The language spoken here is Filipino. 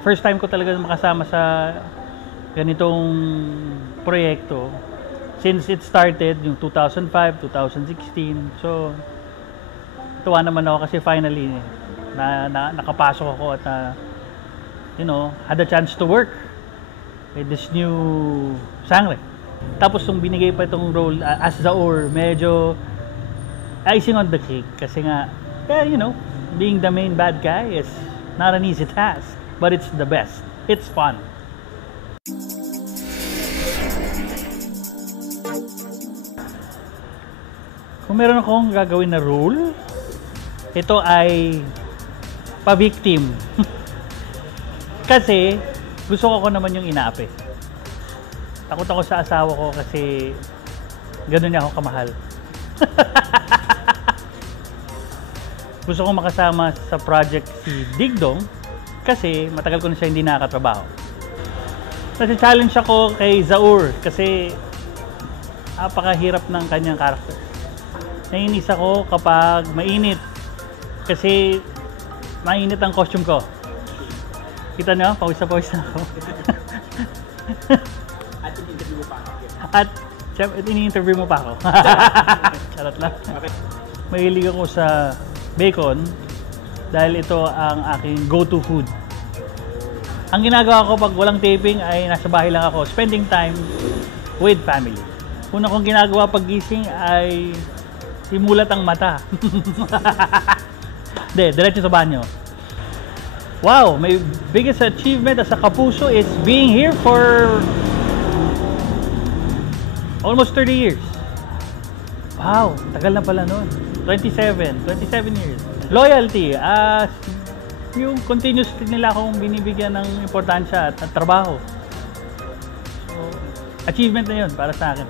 First time ko talaga makasama sa ganitong proyekto since it started yung 2005, 2016. So, tuwa naman ako kasi finally nakapasok ako at had a chance to work with this new Sangre. Tapos nung binigay pa itong role as Zaur, medyo icing on the cake kasi nga, being the main bad guy is not an easy task. But it's the best. It's fun. Kung meron akong gagawin na role, ito ay pa-victim. Kasi gusto ko naman yung inaapi. Takot ako sa asawa ko kasi gano'n niya ako kamahal. Gusto ko makasama sa project si Digdong kasi matagal ko na siya hindi nakakatrabaho. Nasi-challenge ako kay Zaur kasi napakahirap ng kanyang character. Naiinis ako kapag mainit kasi mainit ang costume ko. Kita niyo, pawis na ako. At in-interview mo pa ako. At ini-interview mo pa ako. Charot lang. Mahilig ako sa bacon dahil ito ang aking go-to food. Ang ginagawa ko pag walang taping ay nasa bahay lang ako, spending time with family. Una kong ginagawa pag gising ay simulat ang mata. Diretso sa banyo. Wow, my biggest achievement as a Kapuso is being here for almost 30 years. Wow, tagal na pala nun. 27 years. Loyalty, yung continuously nila akong binibigyan ng importansya at trabaho. So, achievement na yun para sa akin.